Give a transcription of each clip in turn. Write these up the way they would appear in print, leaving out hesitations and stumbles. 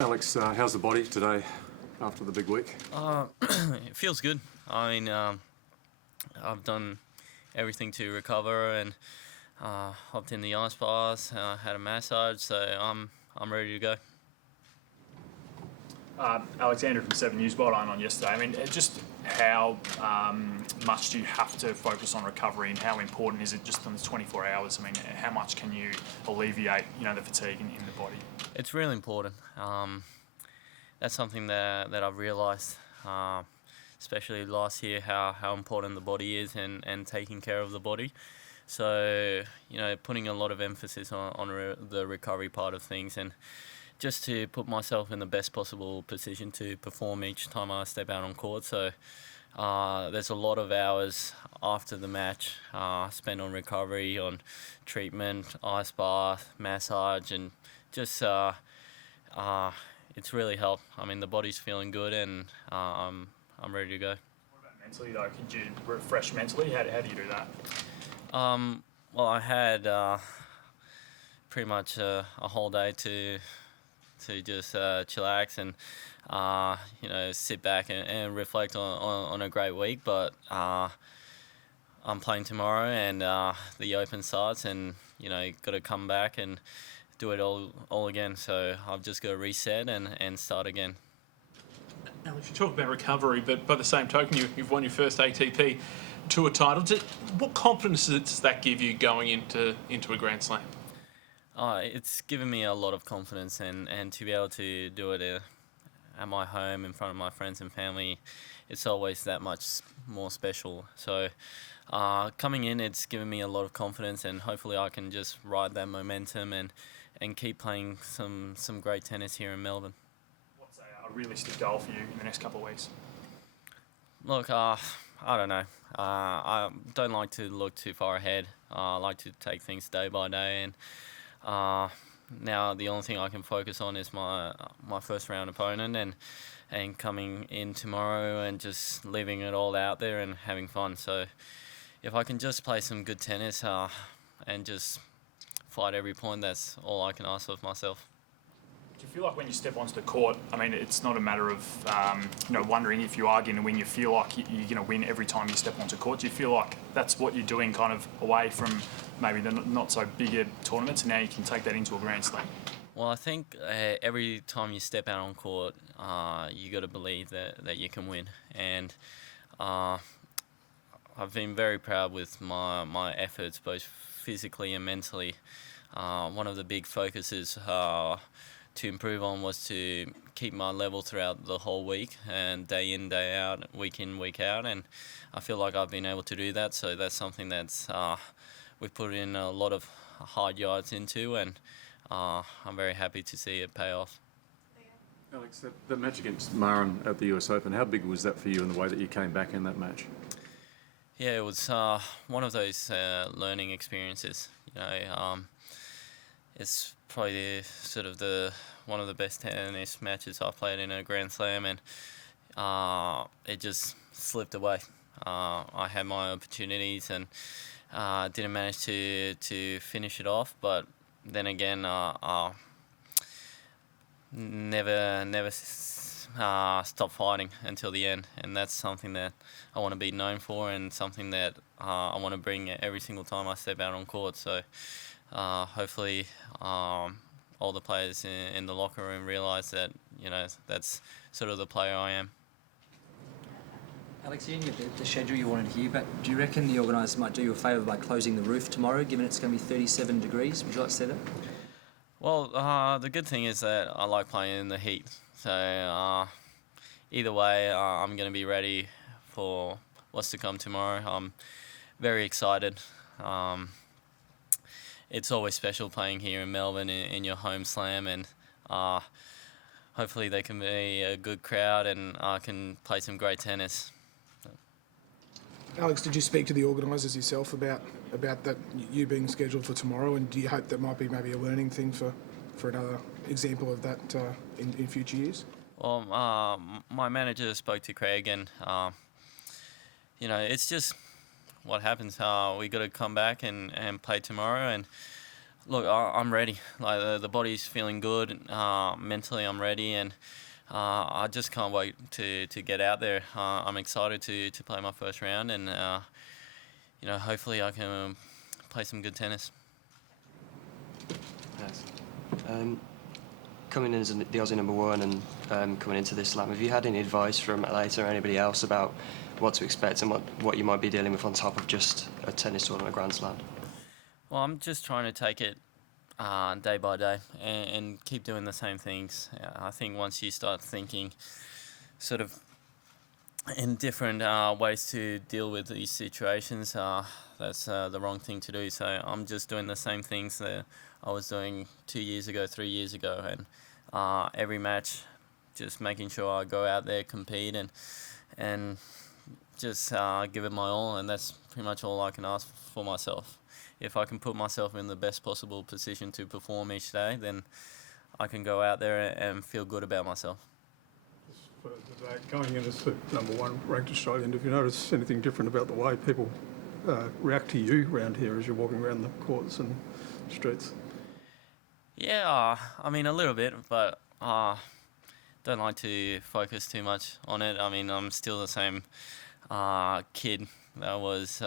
Alex, how's the body today after the big week? It feels good. I mean, I've done everything to recover and hopped in the ice bath, had a massage, so I'm ready to go. Alexander from 7 News brought on yesterday. I mean, just how much do you have to focus on recovery, and how important is it just in the 24 hours? I mean, how much can you alleviate, the fatigue in the body? It's really important. That's something that I've realised, especially last year, how important the body is and taking care of the body. So, putting a lot of emphasis on the recovery part of things, and just to put myself in the best possible position to perform each time I step out on court. So there's a lot of hours after the match spent on recovery, on treatment, ice bath, massage, and just it's really helped. I mean, the body's feeling good, and I'm ready to go. What about mentally though? Could you refresh mentally? How do you do that? Well, I had pretty much a whole day to just chillax and sit back and reflect on a great week. But I'm playing tomorrow, and the Open starts, and got to come back and do it all again. So I've just got to reset and start again. Alex, you talk about recovery, but by the same token, you've won your first ATP Tour title. What confidence does that give you going into a Grand Slam? It's given me a lot of confidence, and to be able to do it at my home in front of my friends and family, it's always that much more special. So coming in, it's given me a lot of confidence, and hopefully I can just ride that momentum and keep playing some great tennis here in Melbourne. What's a realistic goal for you in the next couple of weeks? Look, I don't know. I don't like to look too far ahead. I like to take things day by day, and now the only thing I can focus on is my first round opponent, and coming in tomorrow and just leaving it all out there and having fun. So if I can just play some good tennis and just fight every point, that's all I can ask of myself. Do you feel like when you step onto the court, I mean, it's not a matter of wondering if you are going to win. You feel like you're going to win every time you step onto court. Do you feel like that's what you're doing, kind of away from maybe the not so bigger tournaments, and now you can take that into a Grand Slam? Well, I think every time you step out on court, you got to believe that you can win, and I've been very proud with my efforts, both physically and mentally. One of the big focuses to improve on was to keep my level throughout the whole week, and day in, day out, week in, week out, and I feel like I've been able to do that. So that's something that's we've put in a lot of hard yards into, and I'm very happy to see it pay off. Alex, the match against Minaur at the US Open, how big was that for you in the way that you came back in that match? Yeah, it was one of those learning experiences. It's probably one of the best tennis matches I've played in a Grand Slam, and it just slipped away. I had my opportunities and didn't manage to finish it off, but then again, never stop fighting until the end, and that's something that I want to be known for, and something that I want to bring every single time I step out on court. So hopefully all the players in the locker room realise that that's sort of the player I am. Alex, you didn't get the schedule you wanted here, but do you reckon the organisers might do you a favour by closing the roof tomorrow, given it's going to be 37 degrees? Would you like to say that? Well, the good thing is that I like playing in the heat. So either way, I'm going to be ready for what's to come tomorrow. I'm very excited. It's always special playing here in Melbourne in your home slam, and hopefully they can be a good crowd and I can play some great tennis. Alex, did you speak to the organisers yourself about that, you being scheduled for tomorrow, and do you hope that might be maybe a learning thing for another example of that in future years? Well, my manager spoke to Craig, and it's just what happens. We got to come back and play tomorrow, and Look, I'm ready. Like the body's feeling good. Mentally, I'm ready, and I just can't wait to get out there. I'm excited to play my first round, and hopefully I can play some good tennis. Yes. Coming in as the Aussie number one and coming into this slam, have you had any advice from Aleita or anybody else about what to expect and what you might be dealing with on top of just a tennis tournament, a Grand Slam? Well, I'm just trying to take it day by day and keep doing the same things. I think once you start thinking sort of in different ways to deal with these situations, that's the wrong thing to do. So I'm just doing the same things that I was doing 2 years ago, 3 years ago, and every match, just making sure I go out there, compete, and just give it my all, and that's pretty much all I can ask for myself. If I can put myself in the best possible position to perform each day, then I can go out there and feel good about myself. For today, going in as the number one ranked Australian, have you noticed anything different about the way people react to you around here as you're walking around the courts and streets? Yeah, I mean a little bit, but don't like to focus too much on it. I mean, I'm still the same kid that I was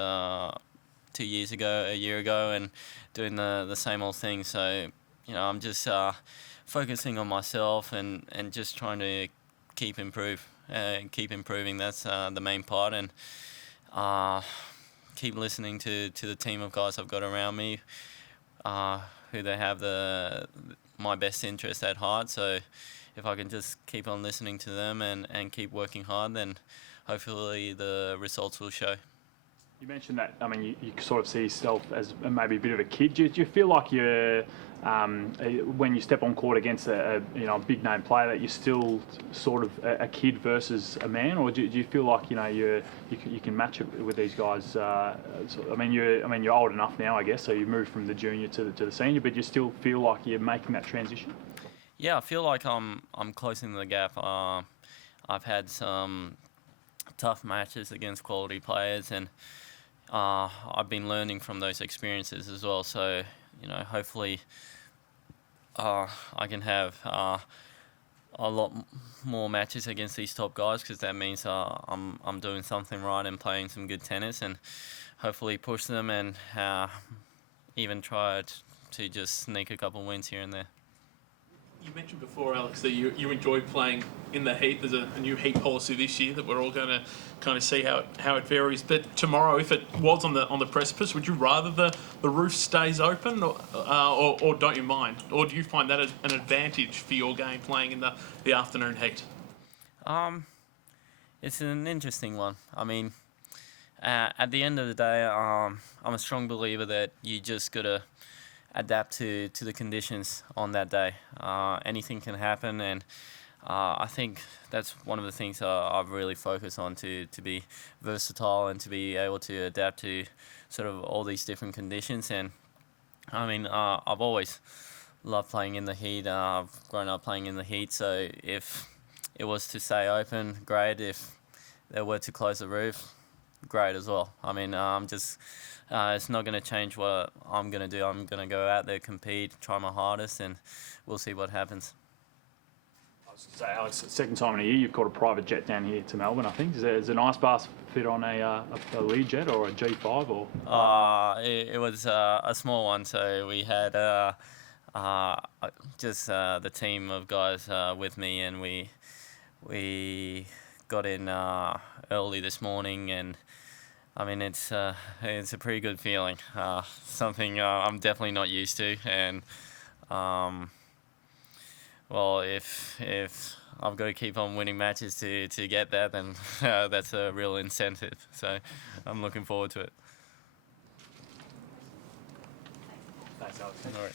2 years ago, a year ago, and doing the same old thing. So, I'm just focusing on myself and just trying to keep improving. That's the main part, and keep listening to the team of guys I've got around me, who they have my best interest at heart. So if I can just keep on listening to them and keep working hard, then hopefully the results will show. You mentioned that, I mean, you sort of see yourself as maybe a bit of a kid. Do you feel like you're, when you step on court against a big name player, that you're still sort of a kid versus a man, or do you feel like you can match it with these guys? I mean, you're old enough now, I guess, so you've moved from the junior to the senior, but you still feel like you're making that transition? Yeah, I feel like I'm closing the gap. I've had some tough matches against quality players, and I've been learning from those experiences as well. So, hopefully I can have a lot more matches against these top guys, because that means I'm doing something right and playing some good tennis, and hopefully push them and even try to just sneak a couple wins here and there. You mentioned before, Alex, that you enjoyed playing in the heat. There's a new heat policy this year that we're all going to kind of see how it varies. But tomorrow, if it was on the precipice, would you rather the roof stays open, or don't you mind? Or do you find that an advantage for your game, playing in the afternoon heat? It's an interesting one. I mean, at the end of the day, I'm a strong believer that you just got to adapt to the conditions on that day. Anything can happen, and I think that's one of the things I've really focused on, to be versatile and to be able to adapt to sort of all these different conditions. And I mean, I've always loved playing in the heat. I've grown up playing in the heat, so if it was to stay open, great. If they were to close the roof, great as well. I mean, it's not going to change what I'm going to do. I'm going to go out there, compete, try my hardest, and we'll see what happens. I was going to say, Alex, second time in a year you've caught a private jet down here to Melbourne, I think. Is an ice bath fit on a Learjet or a G5? Or it was a small one, so we had just the team of guys with me, and we got in early this morning, and I mean, it's a pretty good feeling. Something I'm definitely not used to, and well, if I've got to keep on winning matches to get that, then that's a real incentive. So I'm looking forward to it. Thanks, Alex. All right.